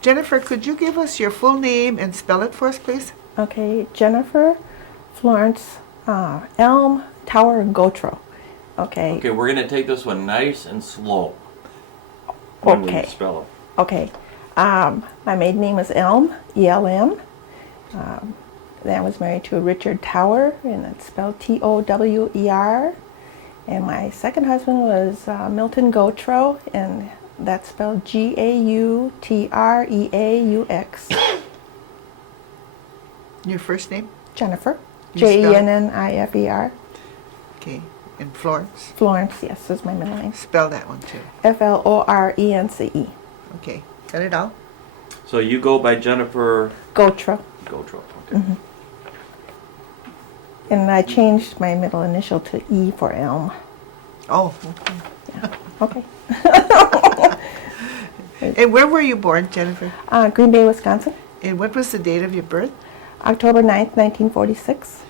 Jennifer, could you give us your full name and spell it for us, please? Okay, Jennifer Florence Elm Tower Gautreaux. Okay. Okay, we're gonna take this one nice and slow when we Okay. spell it. Okay. My maiden name is Elm, E-L-M. Then I was married to Richard Tower, and it's spelled T-O-W-E-R. And my second husband was Milton Gautreaux, and that's spelled G-A-U-T-R-E-A-U-X. Your first name? Jennifer, You spell it? J-E-N-N-I-F-E-R. Okay. And Florence? Florence, yes, is my middle name. Spell that one too. F-L-O-R-E-N-C-E. Okay. Got it all? So you go by Jennifer Gautreaux. Gautreaux. Okay. And I changed my middle initial to E for Elm. Oh, Okay. okay. And where were you born, Jennifer? Green Bay, Wisconsin, And what was the date of your birth? October 9th, 1946.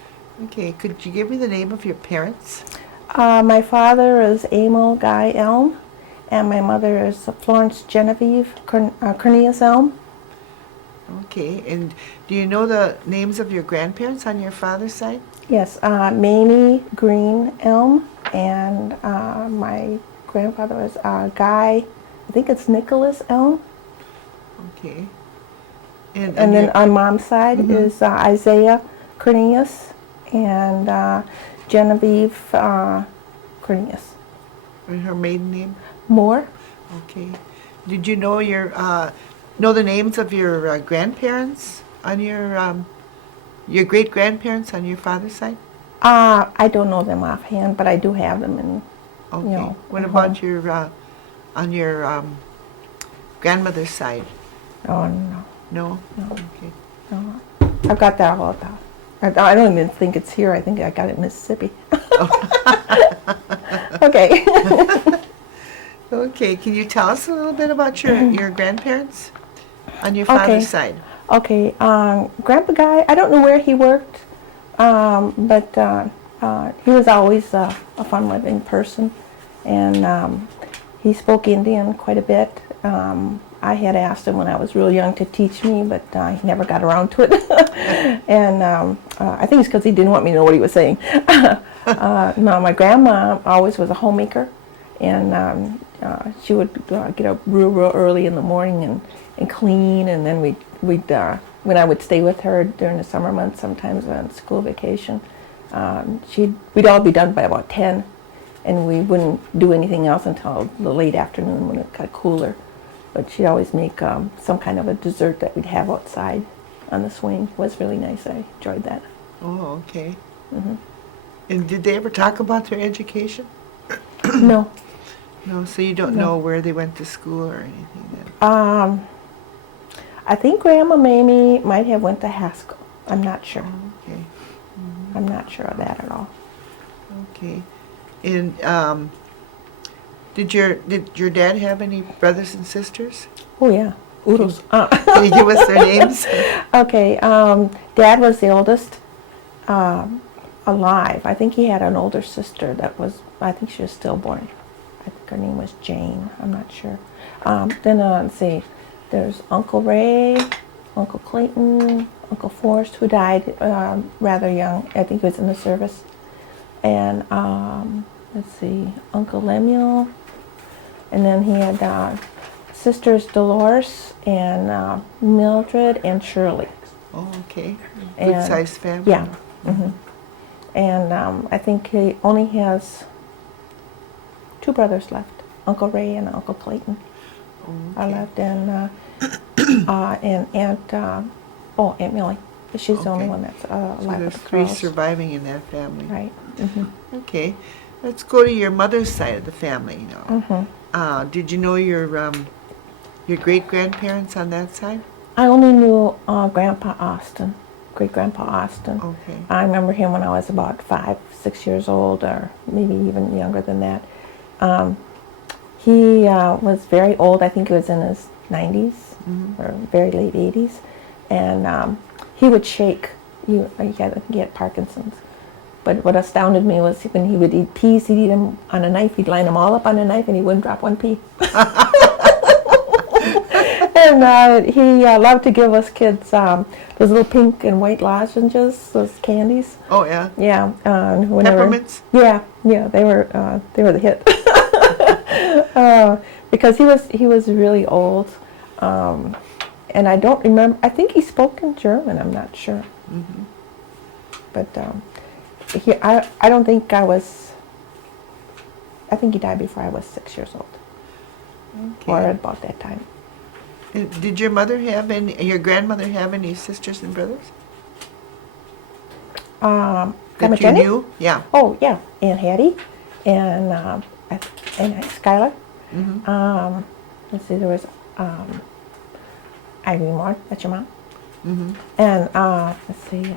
Okay. Could you give me the name of your parents? My father is Emil Guy Elm, and my mother is Florence Genevieve Cornelius Elm. Okay. And do you know the names of your grandparents on your father's side? Yes, Mamie Green Elm, and my grandfather was Guy, I think it's Nicholas Elm. Okay. And And then your- on mom's side is Isaiah Cornelius and Genevieve Cornelius. and her maiden name? Moore? Okay. Did you know know the names of your grandparents on your great grandparents on your father's side? I don't know them offhand, but I do have them. And Okay. know, What at about home. your on your grandmother's side? oh no, No. No. Okay. no, I've got that all down. I don't even think it's here. I think I got it in Mississippi. Okay. Okay. Can you tell us a little bit about your grandparents on your father's side? Okay, Grandpa Guy, I don't know where he worked, but he was always a fun-loving person, and he spoke Indian quite a bit. I had asked him when I was real young to teach me, but he never got around to it. And I think it's because he didn't want me to know what he was saying. No, my grandma always was a homemaker, and she would get up real early in the morning and clean, and then we'd when I would stay with her during the summer months, sometimes on school vacation, we'd all be done by about 10, and we wouldn't do anything else until the late afternoon when it got cooler. But she'd always make some kind of a dessert that we'd have outside on the swing. It was really nice. I enjoyed that. Oh, okay. And did they ever talk about their education? No. No. So you don't No. know where they went to school or anything then? I think Grandma Mamie might have went to Haskell. I'm not sure. Okay. I'm not sure of that at all. Okay. And did your dad have any brothers and sisters? Oh yeah, oodles. Can you give us their names? Okay, Dad was the oldest alive. I think he had an older sister that was, I think she was stillborn. I think her name was Jane. I'm not sure. Then let's see, there's Uncle Ray, Uncle Clayton, Uncle Forrest, who died rather young. I think he was in the service. And let's see, Uncle Lemuel. And then he had sisters Dolores and Mildred and Shirley. Oh, okay. And- Good-sized family. Yeah. And I think he only has 2 brothers left, Uncle Ray and Uncle Clayton are Okay. left, and Aunt Millie. She's the only Okay. one that's So alive there's with the 3 girls. surviving in that family. Right. Okay. Let's go to your mother's side of the family now. Did you know your great-grandparents on that side? I only knew Grandpa Austin, Great-Grandpa Austin. Okay. I remember him when I was about 5, 6 years old, or maybe even younger than that. He was very old. I think he was in his 90s or very late 80s, and he would shake. He had Parkinson's. But what astounded me was when he would eat peas, he'd eat them on a knife. He'd line them all up on a knife, and he wouldn't drop one pea. And he loved to give us kids those little pink and white lozenges, those candies. Oh, yeah. Yeah, whenever. Peppermints? Yeah, they were the hit. Because he was really old, and I don't remember. I think he spoke in German. I'm not sure. Mm-hmm. But I don't think I was. I think he died before I was 6 years old, or Okay. at about that time. And did your mother have your grandmother have any sisters and brothers? Grandma That you Jenny? knew? Yeah. Oh yeah, Aunt Hattie, and Skylar. Mm-hmm. Let's see, there was Irene Moore. That's your mom. Mm-hmm. And let's see,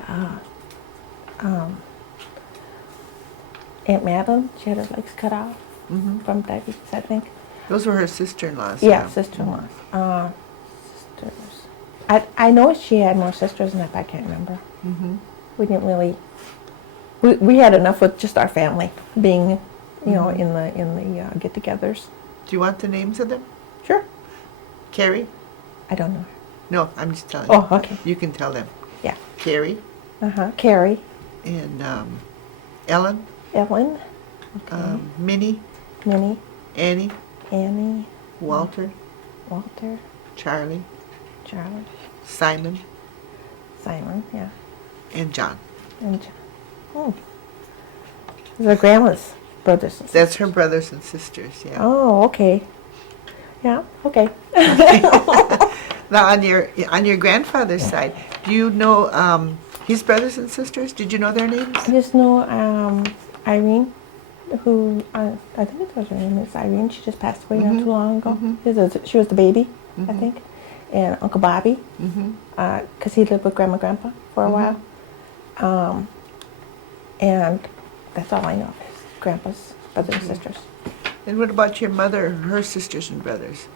Aunt Madeline. She had her legs cut off Mm-hmm. from diabetes, I think. Those were her sister-in-laws. Yeah, sister-in-laws. Sisters. I know she had more sisters than that, but I can't remember. Mm-hmm. We didn't really. We had enough with just our family being, you know, in the get-togethers. Do you want the names of them? Sure. Carrie? I don't know. No, I'm just telling you. Oh, okay. You can tell them. Yeah. Carrie Carrie, and Ellen, Ellen, okay. Minnie, Minnie, Annie, Annie, Walter, Walter, Charlie, Charlie, Simon, Simon, yeah, and John. and John. Oh. Those are grandma's brothers and sisters. That's her brothers and sisters, yeah. Oh, okay. Yeah, okay. Now, on your grandfather's side, do you know his brothers and sisters? Did you know their names? I just know Irene, who I think it was her name is Irene. She just passed away not too long ago. She was the baby, I think. And Uncle Bobby, because he lived with Grandma and Grandpa for a while. And that's all I know of his grandpa's brothers and sisters. And what about your mother, her sisters and brothers?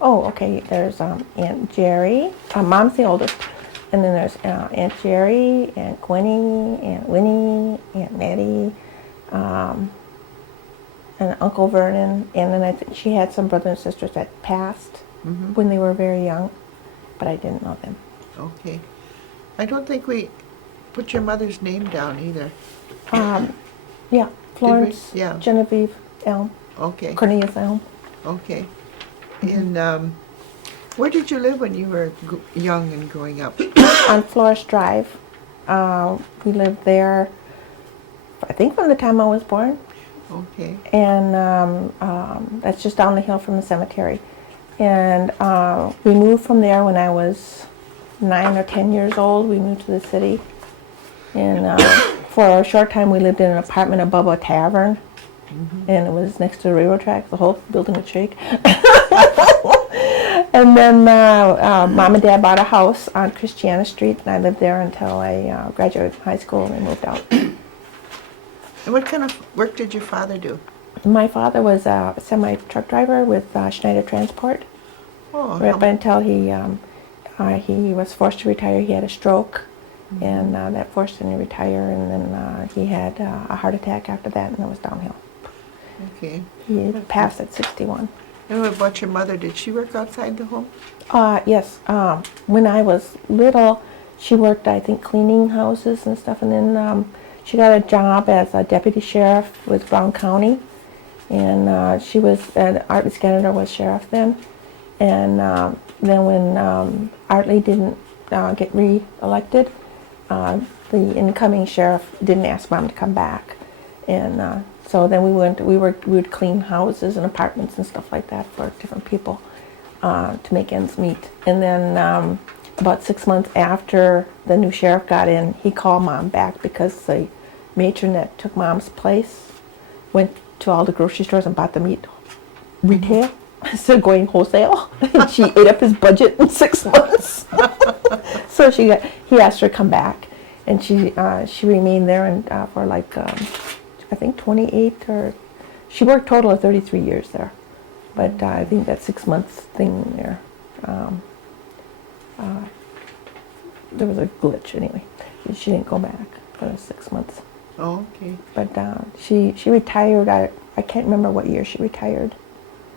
Oh, okay. There's Aunt Jerry. Mom's the oldest. And then there's Aunt Jerry, Aunt Gwenny, Aunt Winnie, Aunt Maddie, and Uncle Vernon. And then I think she had some brothers and sisters that passed when they were very young, but I didn't know them. Okay. I don't think we put your mother's name down either. Yeah, Florence, Yeah. Genevieve Elm, Okay. Cornelius Elm. Okay. And where did you live when you were young and growing up? On Flores Drive. We lived there, I think, from the time I was born. Okay. And that's just down the hill from the cemetery. And we moved from there when I was 9 or 10 years old. We moved to the city. And for a short time, we lived in an apartment above a tavern. And it was next to the railroad tracks. The whole building would shake. And then Mom and Dad bought a house on Christiana Street, and I lived there until I graduated high school and I moved out. And what kind of work did your father do? My father was a semi-truck driver with Schneider Transport. Oh, Right up until he was forced to retire. He had a stroke, and that forced him to retire. And then he had a heart attack after that, and it was downhill. okay. He passed at 61. And what about your mother? Did she work outside the home? Yes. When I was little, she worked, I think, cleaning houses and stuff, and then she got a job as a deputy sheriff with Brown County, and she was, Artley Scanner was sheriff then. And then when Artley didn't get re-elected, the incoming sheriff didn't ask Mom to come back, and so then we would clean houses and apartments and stuff like that for different people to make ends meet. And then about 6 months after the new sheriff got in, he called Mom back because the matron that took Mom's place went to all the grocery stores and bought the meat retail instead of going wholesale. And she ate up his budget in 6 months. So he asked her to come back, and she remained there and for like I think 28 or she worked total of 33 years there, but I think that 6 months thing there, there was a glitch anyway. She didn't go back for the 6 months. Oh, okay. But she retired. I can't remember what year she retired.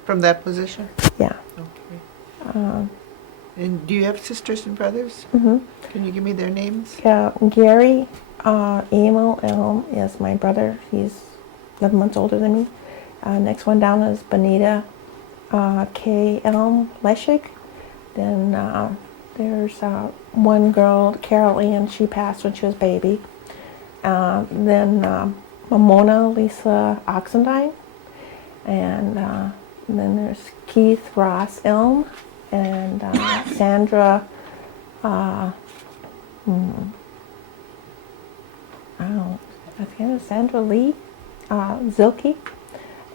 From that position? Yeah. Okay. And do you have sisters and brothers? Mm-hmm. Can you give me their names? Yeah, Gary Emil Elm is my brother. He's 11 months older than me. Next one down is Benita K. Elm Leshig. Then there's one girl, Carol Ann. She passed when she was a baby. Then Mamona Lisa Oxendine. And then there's Keith Ross Elm. And Sandra, I think it's Sandra Lee Zilke,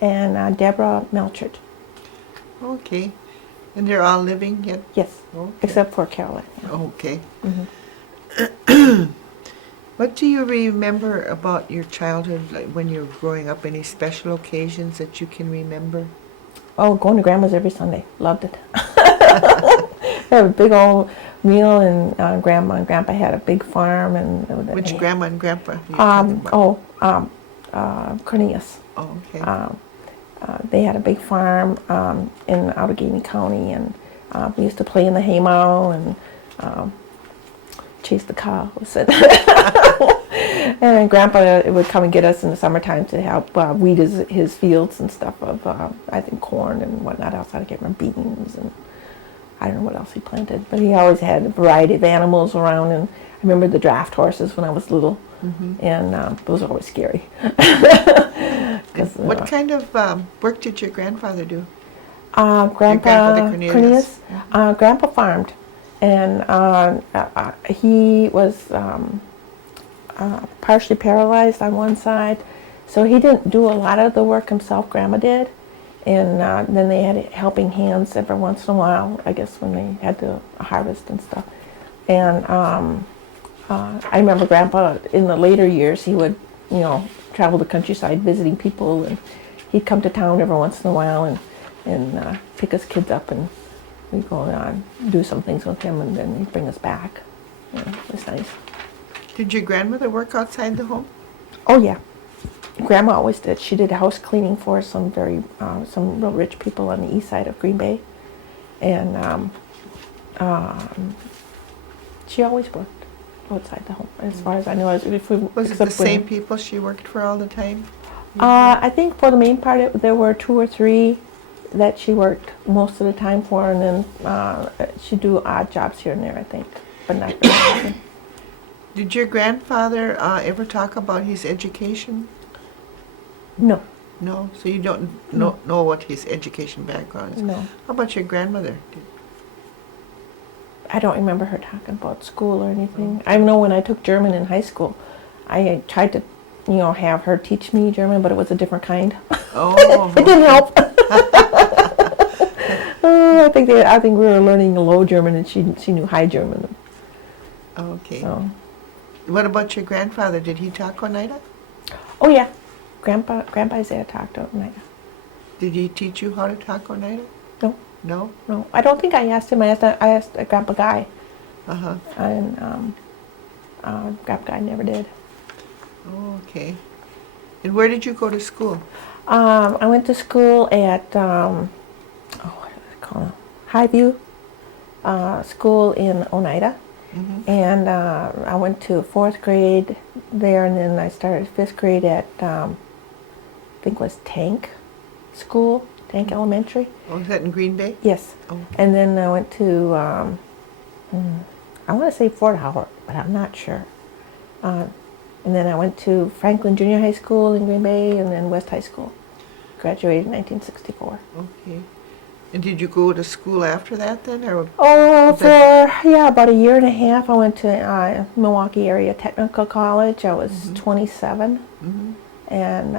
and Deborah Melchert. Okay. And they're all living yet? Yes, Okay. except for Carolyn. Okay. Mhm. What do you remember about your childhood, like when you were growing up? Any special occasions that you can remember? Oh, going to Grandma's every Sunday. Loved it. We had a big old meal, and Grandma and Grandpa had a big farm. And Which grandma and grandpa are you talking about? Cornelius. Oh, okay. They had a big farm in Allegheny County, and we used to play in the haymow and chase the cows. And Grandpa would come and get us in the summertime to help weed his fields and stuff of, I think, corn and whatnot else. I can't remember, beans, and I don't know what else he planted. But he always had a variety of animals around, and I remember the draft horses when I was little, and those were always scary. What kind of work did your grandfather do? Grandpa grandfather Cornelius. Grandpa farmed, and he was partially paralyzed on one side, so he didn't do a lot of the work himself. Grandma did, and then they had helping hands every once in a while, I guess, when they had to harvest and stuff. And I remember Grandpa in the later years, he would, travel the countryside visiting people, and he'd come to town every once in a while and pick us kids up, and we'd go on do some things with him, and then he'd bring us back. It was nice. Did your grandmother work outside the home? Oh yeah, Grandma always did. She did house cleaning for some real rich people on the east side of Green Bay, and she always worked outside the home, as far as I know. Was it the same people she worked for all the time? I think for the main part, there were 2 or 3 that she worked most of the time for, and then she'd do odd jobs here and there, I think, but not very often. Did your grandfather ever talk about his education? No, No? So you don't know what his education background is? no. How about your grandmother? I don't remember her talking about school or anything. I know when I took German in high school, I tried to, have her teach me German, but it was a different kind. Oh. It didn't help. I think we were learning Low German, and she knew High German. Okay. So. What about your grandfather? Did he talk Oneida? Oh yeah, Grandpa Isaiah talked Oneida. Did he teach you how to talk Oneida? No, No? no. I don't think I asked him. I asked Grandpa Guy, Uh-huh. and Grandpa Guy never did. Oh, okay. And where did you go to school? I went to school at what do they call it? Highview School in Oneida. Mm-hmm. And I went to 4th grade there, and then I started 5th grade at, I think it was Tank School, Tank Elementary. Oh, is that in Green Bay? Yes. Oh. And then I went to, I want to say Fort Howard, but I'm not sure. And then I went to Franklin Junior High School in Green Bay, and then West High School. Graduated in 1964. Okay. And did you go to school after that then? Or Oh, about a year and a half. I went to Milwaukee Area Technical College. I was 27, and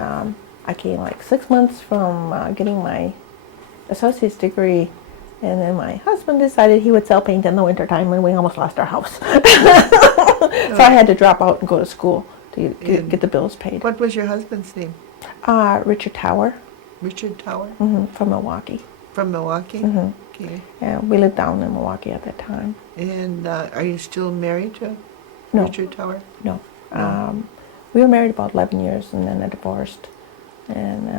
I came like 6 months from getting my associate's degree, and then my husband decided he would sell paint in the wintertime, and we almost lost our house. So I had to drop out and go to school to get the bills paid. What was your husband's name? Richard Tower. Richard Tower? From Milwaukee. From Milwaukee? Mhm. Okay. Yeah, we lived down in Milwaukee at that time. And are you still married to No. Richard Tower? No. We were married about 11 years, and then I divorced. And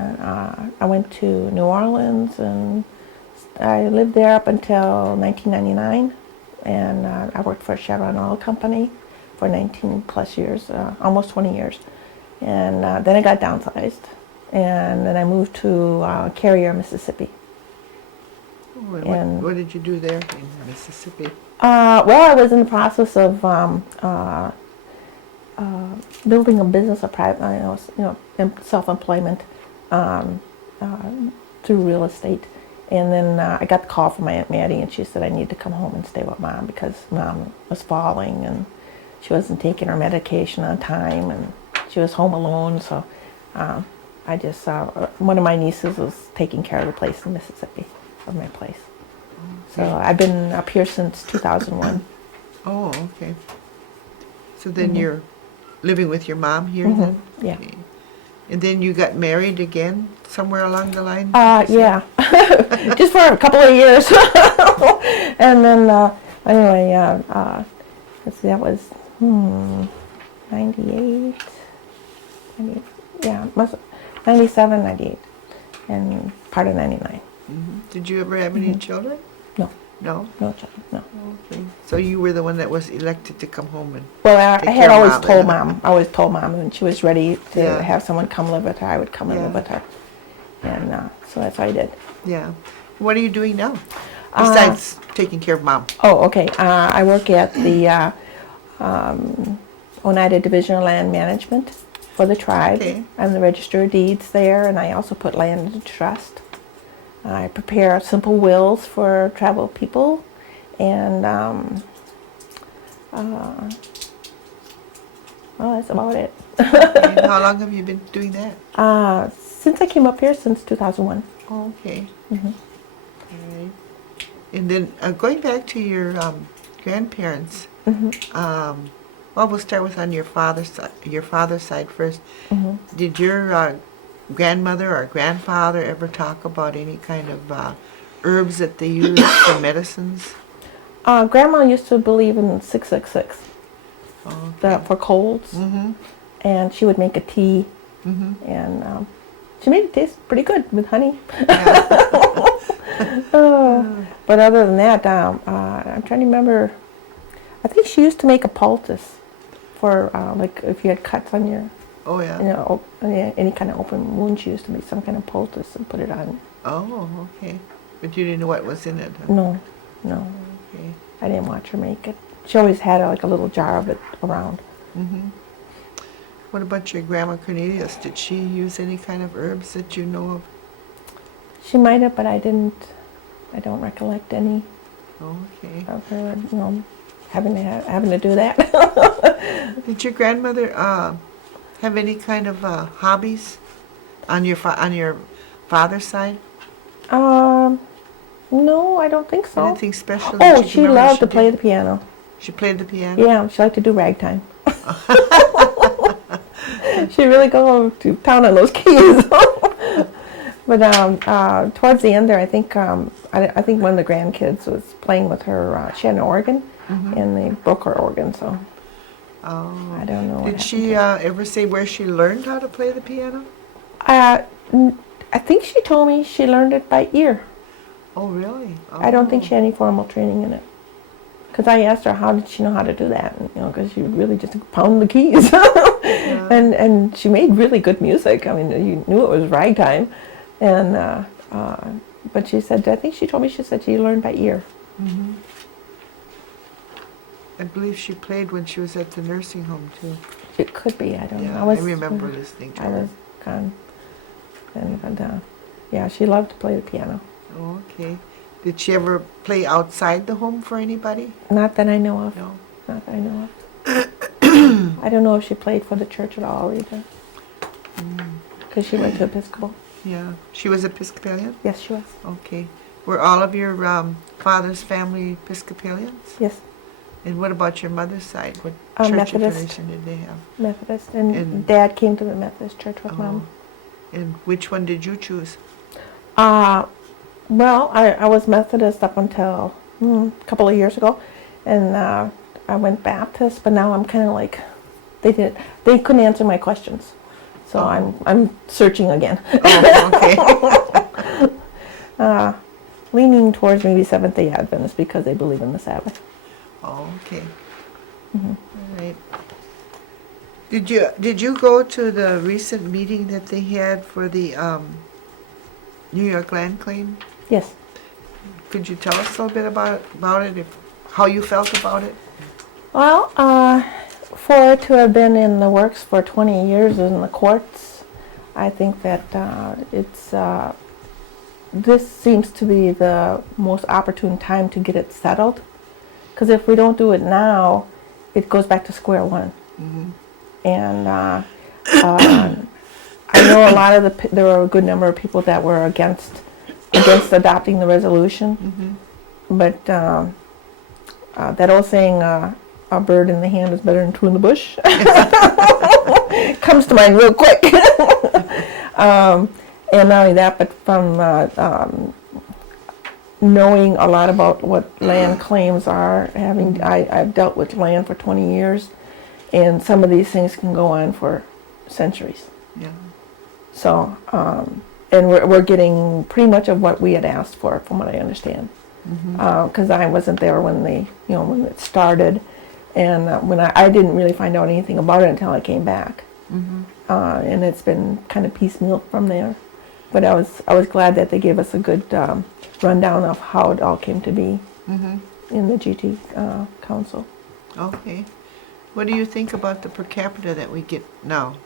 I went to New Orleans and I lived there up until 1999, and I worked for a Chevron oil company for 19 plus years, almost 20 years. And then I got downsized, and then I moved to Carrier, Mississippi. Oh, and And- what did you do there in Mississippi? Well, I was in the process of building a business, a private, self-employment through real estate. And then I got the call from my Aunt Maddie, and she said I need to come home and stay with Mom because Mom was falling and she wasn't taking her medication on time, and she was home alone. So I just one of my nieces was taking care of the place in Mississippi, of my place. So I've been up here since 2001. Oh, okay. So then you're living with your mom here then? Yeah. Okay. And then you got married again somewhere along the line? Yeah, just for a couple of years. And then, anyway, let's see, that was 98, 98, yeah, 97, 98, and part of 99. Did you ever have any children? No, No? no child, no. Okay. So you were the one that was elected to come home and... Well, I Take had care of always Mom. told Mom, I always told Mom when she was ready to Yeah. have someone come live with her, I would come and live Yeah. with her. And so that's what I did. Yeah. What are you doing now? Besides taking care of Mom? Oh, okay. I work at the Oneida Division of Land Management for the tribe. Okay. I'm the Register of Deeds there, and I also put land into trust. I prepare simple wills for tribal people, and well, that's about it. And how long have you been doing that? Since I came up here, since 2001. Oh, okay. Mhm. All right. And then going back to your grandparents, well, we'll start with on your father's side. Your father's side first. Did your grandmother or grandfather ever talk about any kind of herbs that they used for medicines? Grandma used to believe in 666 Okay. for colds, and she would make a tea, and she made it taste pretty good with honey. But other than that, I'm trying to remember. I think she used to make a poultice for like if you had cuts on your, Oh, yeah. any kind of open wound. She used to make some kind of poultice and put it on. Oh, okay. But you didn't know what was in it? Huh? No, Okay. I didn't watch her make it. She always had like a little jar of it around. What about your grandma Cornelius? Did she use any kind of herbs that you know of? She might have, but I didn't. I don't recollect any Okay. of her, having to do that. Did your grandmother have any kind of hobbies on your father's side? No, I don't think so. Anything special? that Oh, you she remember loved to play did? the piano. She played the piano. Yeah, she liked to do ragtime. She really go to town on those keys. But towards the end there, I think I think one of the grandkids was playing with her. She had an organ, and they broke her organ. So Oh. I don't know. Did she ever say where she learned how to play the piano? I think she told me she learned it by ear. Oh, really? I don't think Oh. she had any formal training in it. Because I asked her how did she know how to do that, and, because she really just pounded the keys, and she made really good music. I mean, you knew it was ragtime, and but she said, I think she told me she said she learned by ear. I believe she played when she was at the nursing home too. It could be, I don't know. Yeah, I remember listening to I her. was gone, and yeah, she loved to play the piano. Oh, okay. Did she ever play outside the home for anybody? Not that I know of. No. Not that I know of. I don't know if she played for the church at all either. Because she went to Episcopal. Yeah. She was Episcopalian? Yes, she was. Okay. Were all of your father's family Episcopalians? Yes, And what about your mother's side? What church Methodist. affiliation did they have? Methodist. And And- Dad came to the Methodist church with Mom. And which one did you choose? Well, I was Methodist up until a couple of years ago, and I went Baptist, but now I'm kind of like, they couldn't answer my questions, so I'm searching again. Oh, okay. leaning towards maybe Seventh-day Adventists because they believe in the Sabbath. Oh, okay. All right. Did you go to the recent meeting that they had for the New York land claim? Yes. Could you tell us a little bit about it, how you felt about it? Well, for it to have been in the works for 20 years in the courts, I think that this seems to be the most opportune time to get it settled. Because if we don't do it now, it goes back to square one. Mm-hmm. And I know there were a good number of people that were against adopting the resolution. Mm-hmm. But that old saying, a bird in the hand is better than two in the bush, comes to mind real quick. And not only that, but from knowing a lot about what land claims are, I've dealt with land for 20 years, and some of these things can go on for centuries. Yeah. So, and we're getting pretty much of what we had asked for, from what I understand. Because I wasn't there when when it started, and when I didn't really find out anything about it until I came back. Mm-hmm. And it's been kind of piecemeal from there. But I was glad that they gave us a good rundown of how it all came to be in the GT Council. Okay. What do you think about the per capita that we get now?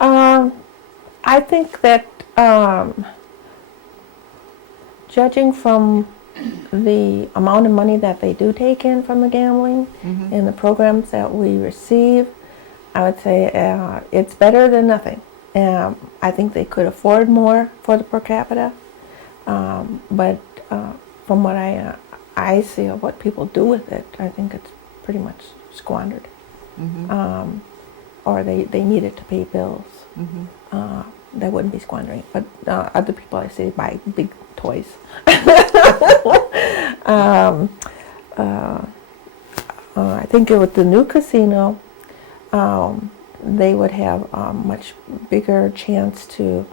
I think that judging from the amount of money that they do take in from the gambling and the programs that we receive, I would say it's better than nothing. I think they could afford more for the per capita, but from what I see of what people do with it, I think it's pretty much squandered. Or they need it to pay bills. They wouldn't be squandering it, but other people I see buy big toys. I think with the new casino, they would have a much bigger chance to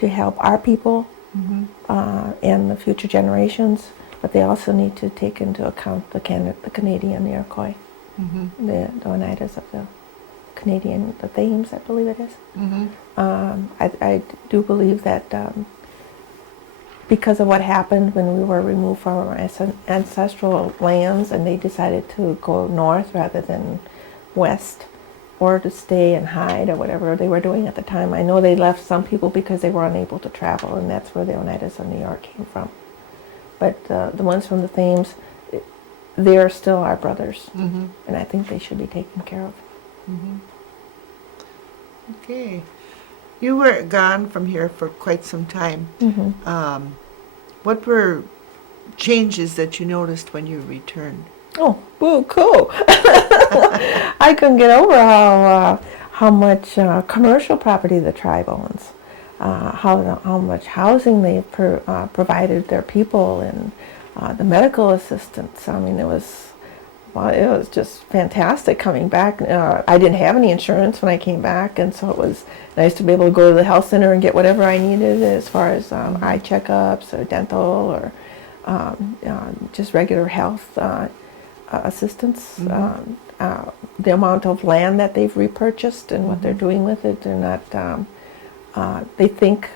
help our people and the future generations, but they also need to take into account the Canadian Iroquois, the Oneidas of the Canadian, the Thames, I believe it is. I do believe that because of what happened when we were removed from our ancestral lands and they decided to go north rather than west, or to stay and hide or whatever they were doing at the time. I know they left some people because they were unable to travel, and that's where the Oneidas of New York came from. But the ones from the Thames, they're still our brothers, and I think they should be taken care of. Okay. You were gone from here for quite some time. What were changes that you noticed when you returned? Oh, woo, cool. I couldn't get over how much commercial property the tribe owns, how much housing they provided their people, and the medical assistance. I mean, it was just fantastic coming back. I didn't have any insurance when I came back, and so it was nice to be able to go to the health center and get whatever I needed as far as eye checkups or dental or just regular health assistance. The amount of land that they've repurchased and what they're doing with it, they're not, they think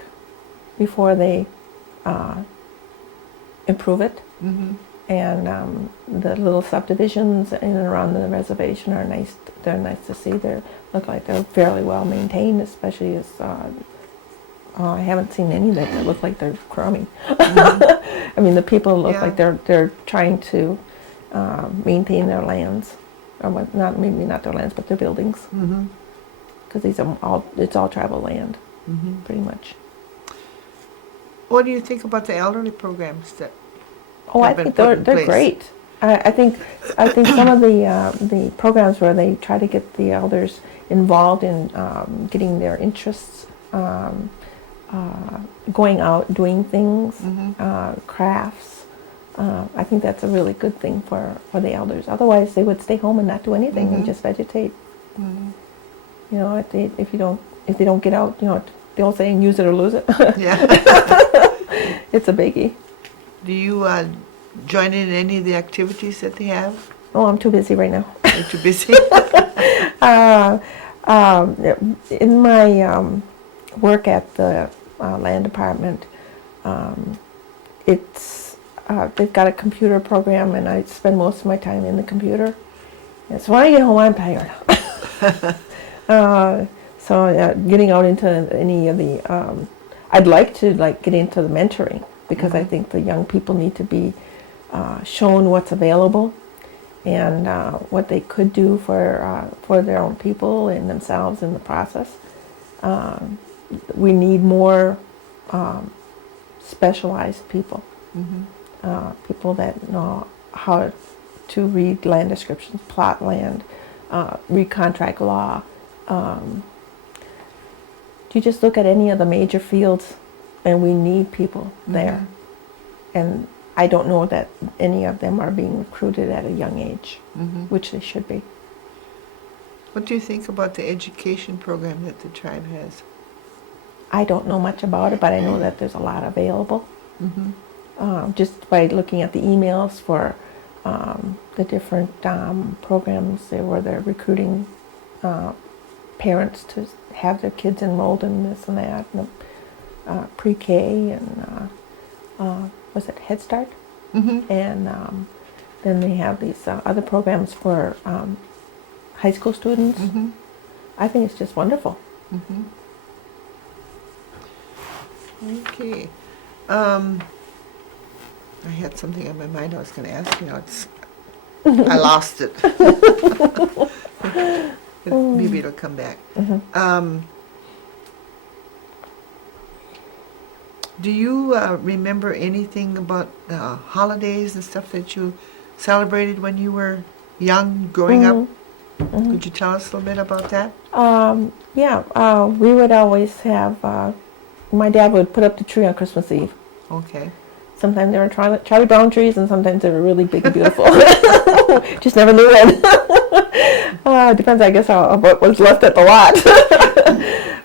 before they improve it. And the little subdivisions in and around the reservation are nice. They're nice to see. They look like they're fairly well maintained, especially as I haven't seen any that look like they're crummy. I mean, the people look like they're trying to maintain their lands, or maybe not their lands, but their buildings, because it's all tribal land, pretty much. What do you think about the elderly programs that? Oh, I think they're great. I think some of the programs where they try to get the elders involved in getting their interests, going out, doing things, crafts. I think that's a really good thing for the elders. Otherwise, they would stay home and not do anything and just vegetate. You know, if they don't get out, the old saying, use it or lose it. Yeah. It's a biggie. Do you join in any of the activities that they have? Oh, I'm too busy right now. You're too busy? In my work at the land department, it's they've got a computer program, and I spend most of my time in the computer. And so when I get home, I'm tired. So getting out into any of the, I'd like to get into the mentoring, because I think the young people need to be shown what's available and what they could do for their own people and themselves in the process. We need more specialized people, people that know how to read land descriptions, plot land, read contract law. You just look at any of the major fields, and we need people there. And I don't know that any of them are being recruited at a young age, which they should be. What do you think about the education program that the tribe has? I don't know much about it, but I know that there's a lot available. Just by looking at the emails for the different programs where they're recruiting parents to have their kids enrolled in this and that, and pre-K and was it Head Start? And then they have these other programs for high school students. I think it's just wonderful. Okay. I had something on my mind I was going to ask you. Now I lost it. Maybe it'll come back. Do you remember anything about holidays and stuff that you celebrated when you were young, growing up? Could you tell us a little bit about that? Yeah, we would always have, my dad would put up the tree on Christmas Eve. Okay. Sometimes they were Charlie Brown trees, and sometimes they were really big and beautiful. Just never knew when. Depends, I guess, on what was left at the lot.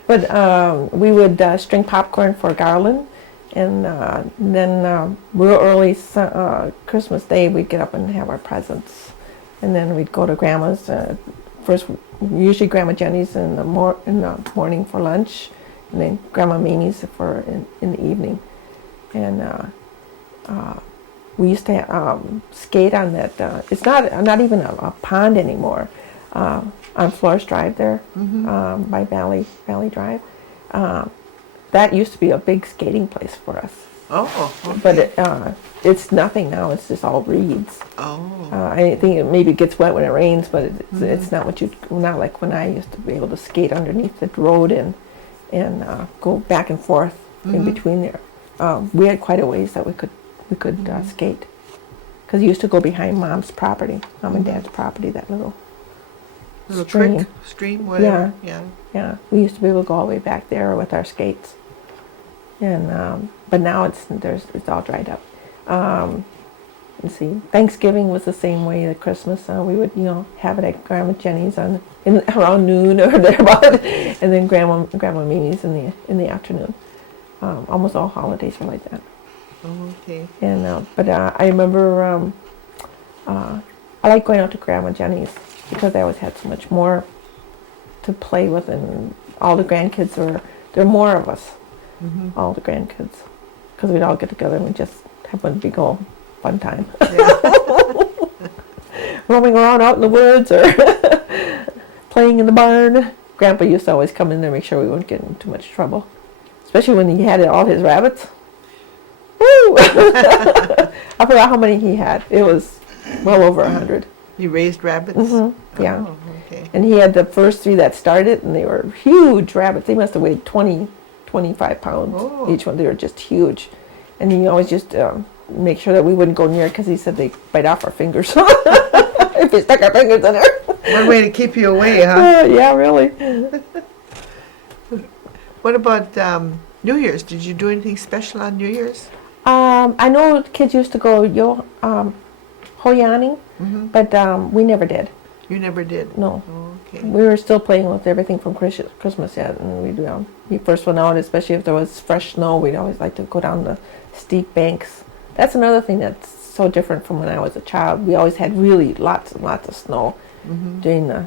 But we would string popcorn for garland, and then real early Christmas Day, we'd get up and have our presents, and then we'd go to Grandma's. First, usually Grandma Jenny's in the morning for lunch, and then Grandma Mimi's for in the evening, and we used to skate on that. It's not even a pond anymore. On Flores Drive there, by Valley Drive. That used to be a big skating place for us. Oh, okay. But it's nothing now. It's just all reeds. Oh. I think it maybe gets wet when it rains, but it's not not like when I used to be able to skate underneath the road and go back and forth in between there. We had quite a ways that we could skate, because you used to go behind Mom's property, Mom and Dad's property, that little stream. Stream, whatever. Yeah. We used to be able to go all the way back there with our skates, and but now it's all dried up. Let's see, Thanksgiving was the same way. At Christmas, we would have it at Grandma Jenny's around noon or thereabout, and then Grandma Mimi's in the afternoon. Almost all holidays were like that. Oh, okay. And but I remember I like going out to Grandma Jenny's because I always had so much more to play with, and all the grandkids there are more of us, all the grandkids, because we'd all get together and we'd just have one big old fun time. Yeah. Roaming around out in the woods or playing in the barn. Grandpa used to always come in there and make sure we wouldn't get in too much trouble, especially when he had all his rabbits. Woo! I forgot how many he had. It was well over 100. You raised rabbits? Yeah. Oh, okay. And he had the first 3 that started, and they were huge rabbits. They must have weighed 20, 25 pounds each one. They were just huge. And he always just make sure that we wouldn't go near it, because he said they bite off our fingers if we stuck our fingers in there. One way to keep you away, huh? Yeah, really. What about New Year's? Did you do anything special on New Year's? I know kids used to go hoyaning, but we never did. You never did? No. Oh, okay. We were still playing with everything from Christmas yet, and we'd we first went out, especially if there was fresh snow, we'd always like to go down the steep banks. That's another thing that's so different from when I was a child. We always had really lots and lots of snow during the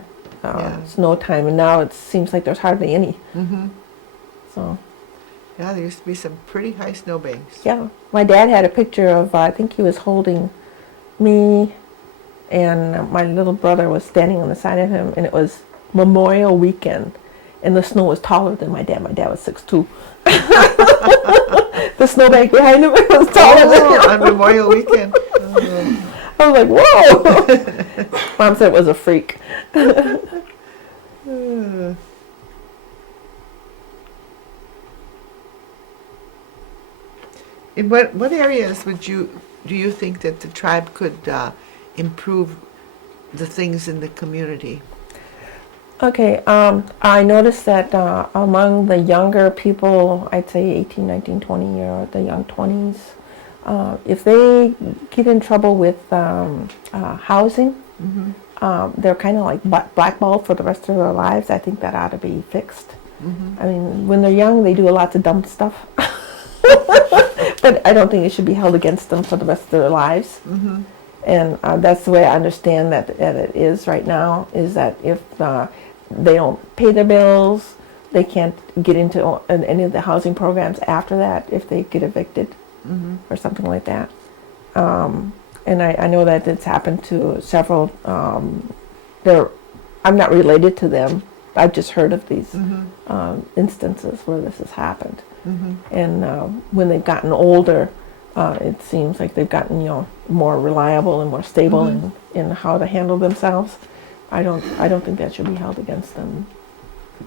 snow time, and now it seems like there's hardly any. So. Yeah, there used to be some pretty high snowbanks. Yeah, my dad had a picture of, I think he was holding me, and my little brother was standing on the side of him, and it was Memorial Weekend, and the snow was taller than my dad. My dad was 6'2". The snowbank behind him was taller than him. On Memorial Weekend. Oh. I was like, whoa! Mom said it was a freak. In what areas do you think that the tribe could improve the things in the community? Okay, I noticed that among the younger people, I'd say 18, 19, 20, or the young 20s, if they get in trouble with housing, they're kind of like blackballed for the rest of their lives. I think that ought to be fixed. I mean, when they're young, they do lots of dumb stuff. But I don't think it should be held against them for the rest of their lives. And that's the way I understand that it is right now, is that if they don't pay their bills, they can't get into any of the housing programs after that if they get evicted or something like that. And I know that it's happened to several. I'm not related to them. I've just heard of these instances where this has happened. And when they've gotten older, it seems like they've gotten more reliable and more stable in how to handle themselves. I don't think that should be held against them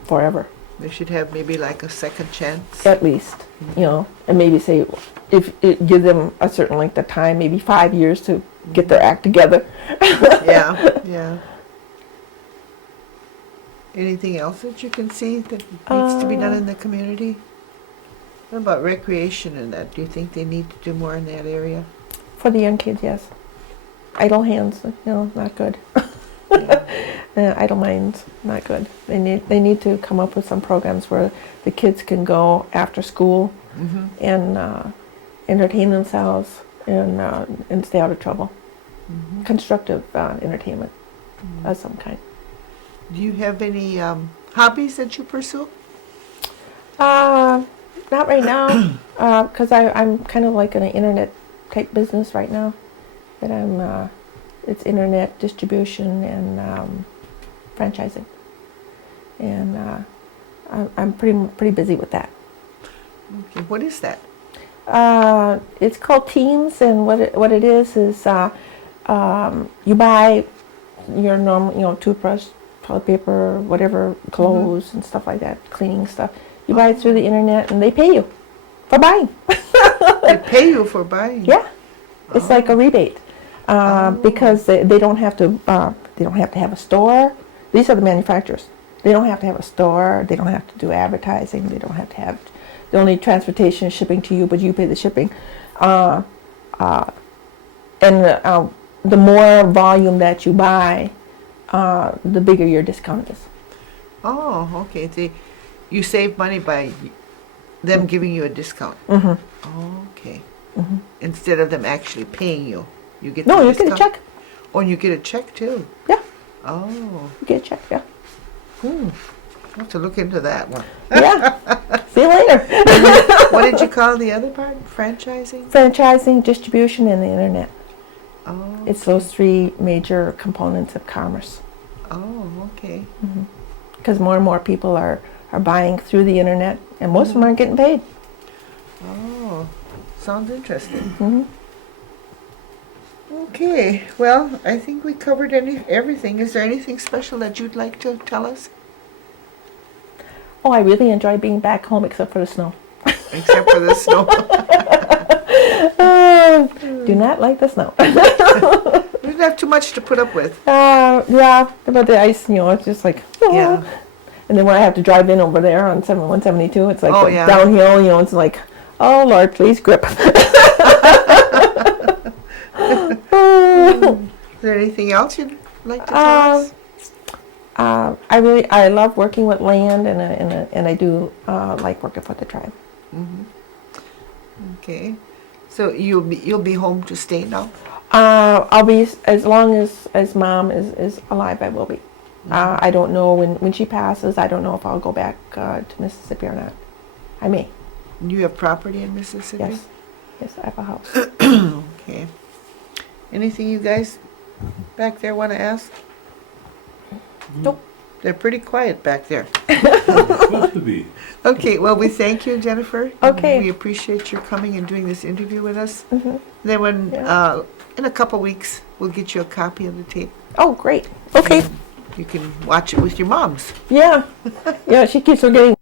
forever. They should have maybe like a second chance. At least, and maybe say, give them a certain length of time, maybe 5 years to get their act together. Yeah. Anything else that you can see that needs to be done in the community? What about recreation and that? Do you think they need to do more in that area? For the young kids, yes. Idle hands, not good. Idle minds, not good. They need to come up with some programs where the kids can go after school and entertain themselves and stay out of trouble. Constructive entertainment of some kind. Do you have any hobbies that you pursue? Not right now, because I'm kind of like in an internet type business right now. That it's internet distribution and franchising, and I'm pretty busy with that. Okay, what is that? It's called Teams, and what it is you buy your normal toothbrush, toilet paper, whatever, clothes and stuff like that, cleaning stuff. You buy it through the internet, and they pay you for buying. They pay you for buying? Yeah, it's like a rebate because they don't have to. They don't have to have a store. These are the manufacturers. They don't have to have a store. They don't have to do advertising. They don't have to have. The only transportation is shipping to you, but you pay the shipping. And the more volume that you buy, the bigger your discount is. Oh, okay. You save money by them giving you a discount. Oh, okay. Instead of them actually paying you, you get No, the you discount? get a check. Oh, and you get a check too. Yeah. Oh. You get a check. Yeah. I'll have to look into that one. Yeah. See you later. What did you call the other part? Franchising? Franchising, distribution, and the internet. Oh. It's those three major components of commerce. Oh, okay. Because more and more people are buying through the internet, and most of them aren't getting paid. Oh, sounds interesting. Okay, well, I think we covered everything. Is there anything special that you'd like to tell us? Oh, I really enjoy being back home, except for the snow. Except for the snow. Do not like the snow. We didn't have too much to put up with. Yeah, but the ice, it's just like, Yeah. And then when I have to drive in over there on 172, it's like Oh, yeah. downhill, it's like, oh Lord, please grip. Is there anything else you'd like to tell us? I love working with land, and I do like working for the tribe. Okay. So you'll be home to stay now? I'll be as long as Mom is alive. I will be. I don't know when she passes. I don't know if I'll go back to Mississippi or not. I may. You have property in Mississippi? Yes. Yes, I have a house. Okay. Anything you guys back there want to ask? Nope. They're pretty quiet back there. Supposed to be. Okay, well, we thank you, Jennifer. Okay. We appreciate your coming and doing this interview with us. Mhm. Then when, Yeah. in a couple weeks, we'll get you a copy of the tape. Oh, great. Okay. You can watch it with your moms. Yeah. Yeah, she keeps forgetting